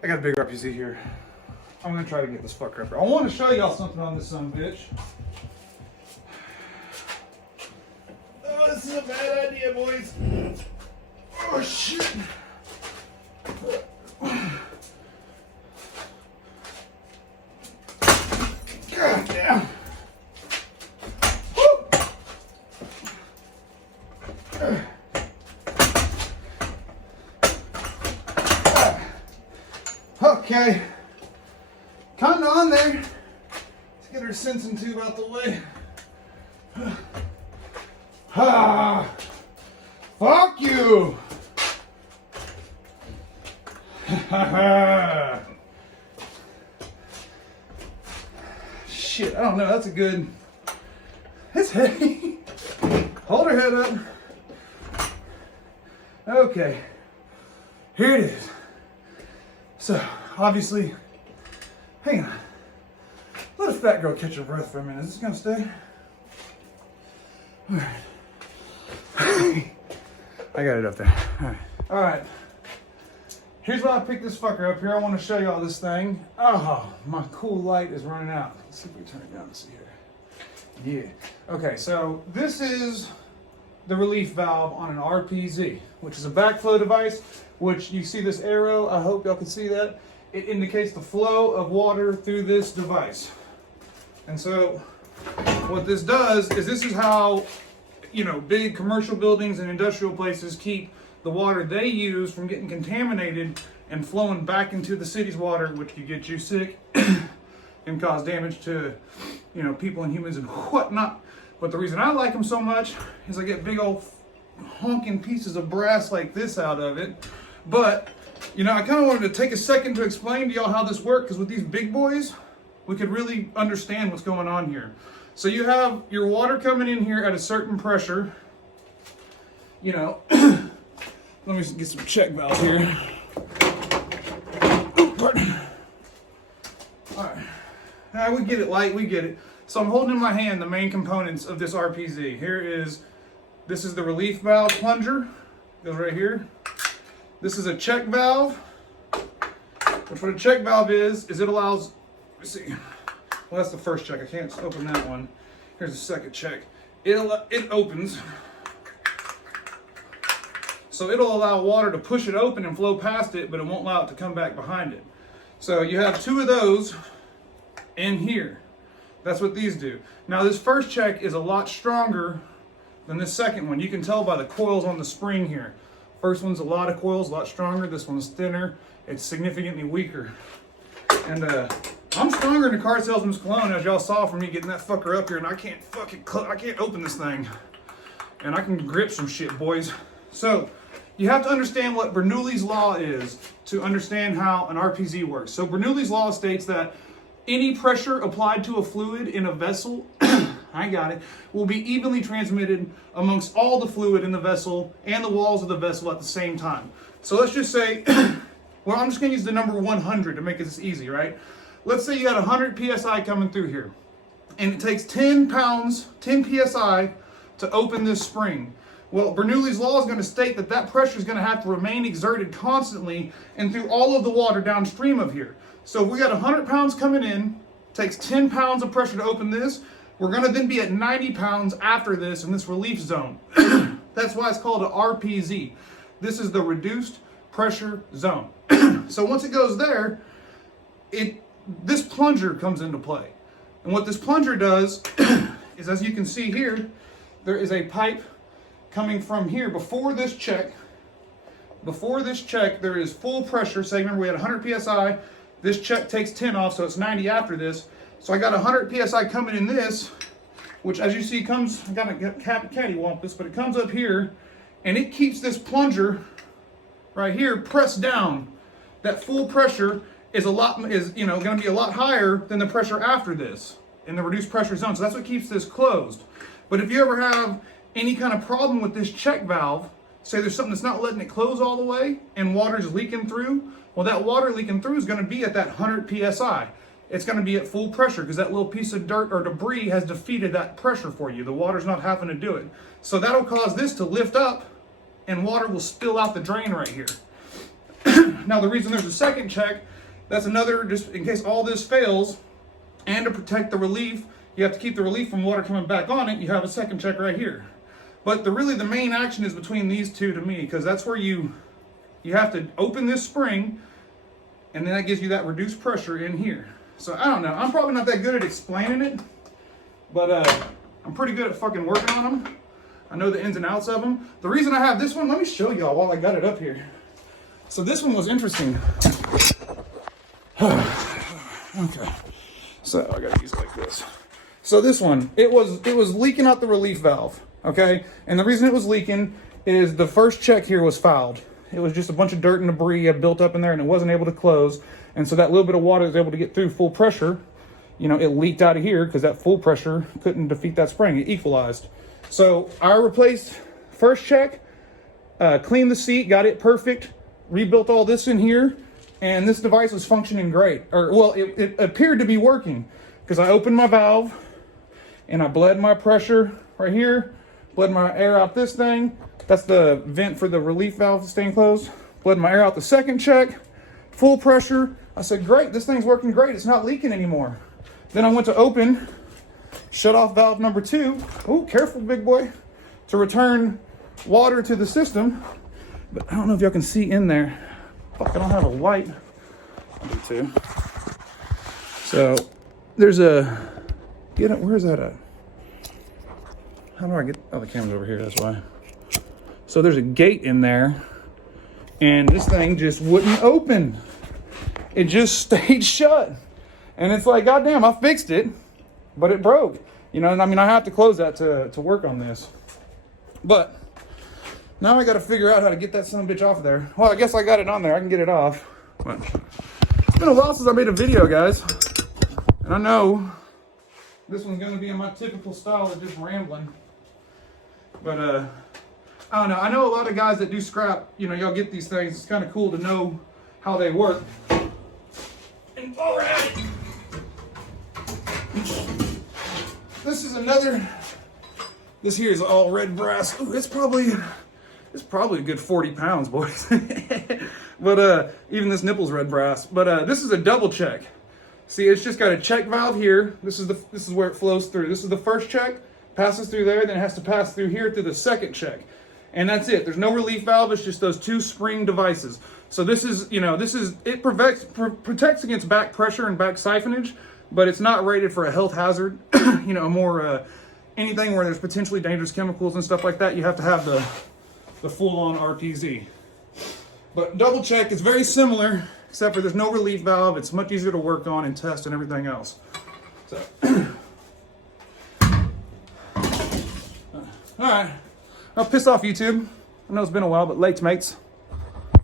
I got a big RPZ here. I'm gonna try to get this fucker up here. I want to show y'all something on this son bitch. Oh, this is a bad idea, boys. Oh shit. God damn. Okay, kind of on there. Let's get her sensing tube out the way. Ah, fuck you. Shit, I don't know. That's a good. It's heavy. Hold her head up. Okay, here it is. So, obviously, hang on. Let a fat girl catch her breath for a minute. Is this gonna stay? All right. I got it up there. All right. All right. Here's why I picked this fucker up here. I want to show y'all this thing. Oh, my cool light is running out. Let's see if we turn it down and see here. Yeah. Okay, so this is the relief valve on an RPZ, which is a backflow device, which you see this arrow, I hope y'all can see that. It indicates the flow of water through this device. And so what this does is this is how, you know, big commercial buildings and industrial places keep the water they use from getting contaminated and flowing back into the city's water, which could get you sick and cause damage to, you know, people and humans and whatnot. But the reason I like them so much is I get big old honking pieces of brass like this out of it. But, you know, I kind of wanted to take a second to explain to y'all how this works, because with these big boys, we could really understand what's going on here. So you have your water coming in here at a certain pressure. You know, let me get some check valves here. All right, we get it, light, we get it. So I'm holding in my hand the main components of this RPZ. This is the relief valve plunger, goes right here. This is a check valve, which what a check valve is it allows, let's see, well that's the first check, I can't open that one. Here's the second check. It opens, so it'll allow water to push it open and flow past it, but it won't allow it to come back behind it. So you have two of those in here. That's what these do. Now this first check is a lot stronger than this second one. You can tell by the coils on the spring here. First one's a lot of coils, a lot stronger. This one's thinner. It's significantly weaker. And I'm stronger than a car salesman's cologne, as y'all saw from me getting that fucker up here, and I can't open this thing. And I can grip some shit, boys. So you have to understand what Bernoulli's law is to understand how an RPZ works. So Bernoulli's law states that any pressure applied to a fluid in a vessel, I got it, will be evenly transmitted amongst all the fluid in the vessel and the walls of the vessel at the same time. So let's just say, well, I'm just gonna use the number 100 to make this easy, right? Let's say you got 100 PSI coming through here, and it takes 10 pounds, 10 PSI to open this spring. Well, Bernoulli's law is going to state that that pressure is going to have to remain exerted constantly and through all of the water downstream of here. So if we got 100 pounds coming in, takes 10 pounds of pressure to open this, we're going to then be at 90 pounds after this in this relief zone. That's why it's called an RPZ. This is the reduced pressure zone. So once it goes there, this plunger comes into play. And what this plunger does is, as you can see here, there is a pipe coming from here before this check. Before this check, there is full pressure. Say, remember we had 100 PSI. This check takes 10 off, so it's 90 after this. So I got 100 PSI coming in this, which as you see comes, I got a cattywampus, but it comes up here, and it keeps this plunger right here pressed down. That full pressure is going to be a lot higher than the pressure after this in the reduced pressure zone. So that's what keeps this closed. But if you ever have any kind of problem with this check valve, say there's something that's not letting it close all the way and water's leaking through, well, that water leaking through is going to be at that 100 PSI. It's going to be at full pressure because that little piece of dirt or debris has defeated that pressure for you. The water's not having to do it. So that'll cause this to lift up and water will spill out the drain right here. Now the reason there's a second check, that's another, just in case all this fails, and to protect the relief, you have to keep the relief from water coming back on it, you have a second check right here. But really the main action is between these two to me, because that's where you have to open this spring, and then that gives you that reduced pressure in here. So I don't know, I'm probably not that good at explaining it, but I'm pretty good at fucking working on them. I know the ins and outs of them. The reason I have this one, let me show y'all while I got it up here. So this one was interesting. Okay, so I gotta use it like this. So this one, it was leaking out the relief valve, okay? And the reason it was leaking is the first check here was fouled. It was just a bunch of dirt and debris built up in there, and it wasn't able to close. And so that little bit of water was able to get through full pressure. You know, it leaked out of here because that full pressure couldn't defeat that spring. It equalized. So I replaced first check, cleaned the seat, got it perfect, rebuilt all this in here, and this device was functioning great. Or, well, it appeared to be working because I opened my valve and I bled my pressure right here, bled my air out this thing. That's the vent for the relief valve staying closed. Bled my air out the second check, full pressure. I said, great, this thing's working great. It's not leaking anymore. Then I went to open, shut off valve number 2. Oh, careful, big boy. To return water to the system. But I don't know if y'all can see in there. Fuck, I don't have a light. I do too. So there's a, where's that at? How do I get, oh, the camera's over here, that's why. So there's a gate in there, and this thing just wouldn't open. It just stayed shut. And it's like, goddamn, I fixed it, but it broke. You know, and I mean, I have to close that to work on this. But now I got to figure out how to get that son of a bitch off of there. Well, I guess I got it on there. I can get it off. But it's been a while since I made a video, guys. And I know this one's going to be in my typical style of just rambling. But, I don't know. I know a lot of guys that do scrap, you know, y'all get these things. It's kind of cool to know how they work. And while we're at it, this is another, this here is all red brass. Ooh, it's probably a good 40 pounds, boys. But even this nipple's red brass. But this is a double check. See, it's just got a check valve here. This is where it flows through. This is the first check, passes through there, then it has to pass through here through the second check. And that's it. There's no relief valve. It's just those 2 spring devices. So this is, you know, it protects against back pressure and back siphonage, but it's not rated for a health hazard. You know, more anything where there's potentially dangerous chemicals and stuff like that. You have to have the full-on RPZ. But double check is very similar, except for there's no relief valve. It's much easier to work on and test and everything else. So, all right. I'll piss off YouTube. I know it's been a while, but late, mates.